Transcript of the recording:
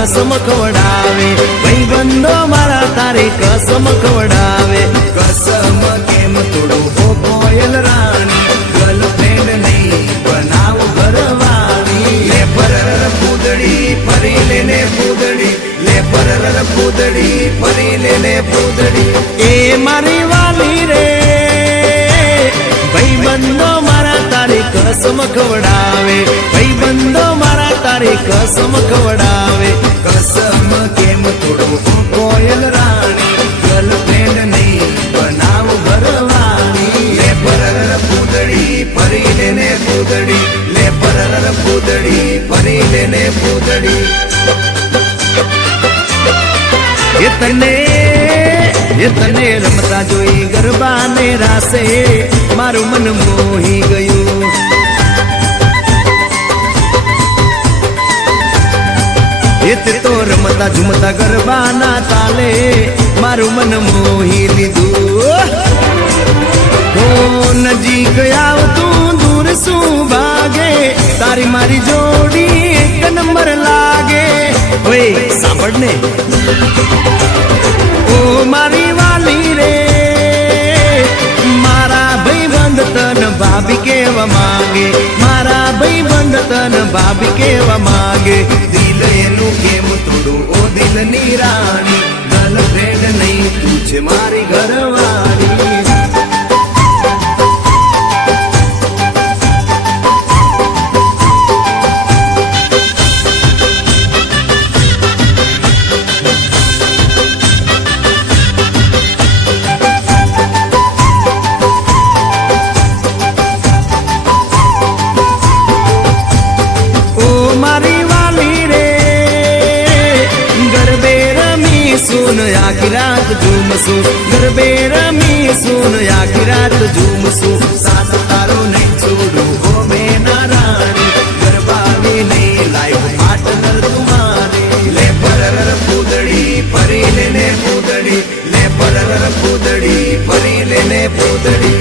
कसम खवडावे भाईबंधो मारा तारी कसम खवडावे कसम केम तोड़ो हो कोयल रानी गर्लफ्रेंड नहीं बनाओ घरवाली ले परर पूदड़ी परी लेने पूदड़ी ले परर पूदड़ी परी लेने पूदड़ी ए मारी वाली रे भाईबंधो मारा तारी कसम खवडावे भाईबंधो मारा तारी कसम खवडावे कसम केम तोड़ो हो कोयल रानी गर्लफ्रेंड नहीं बनाओ घरवाली ले परर पूदड़ी परी लेने पूदड़ी ले परर पूदड़ी परी लेने पूदड़ी ये तने रमता जोई गरबा ने रासे मारू मन मोही गयु ये तो रमता झुमता गरबा ना ताले मारू मन मोही लीधु हो नजीक आव तू दूर सू भागे तारी मारी जोड़ी एक नंबर लागे ओए सांभळने ओ मारी वाली रे मारा भाईबंध तन भाभी केवा मांगे मारा भाईबंध तन भाभी केवा मांगे दिल एनु केम तोड़ो ओ दिल नी रानी गर्लफ्रेंड नहीं तुझे मारी घरवाली सुन आखी रात झूमसू गरबे रमी सुन आखी रात झूमसू साथ तारो नहीं छोड़ू हो मेना रानी गरबावी नहीं लाइफ पार्टनर तुम्हारे ले परर पूदड़ी परी लेने पूदड़ी ले परर पूदड़ी परी लेने पूदड़ी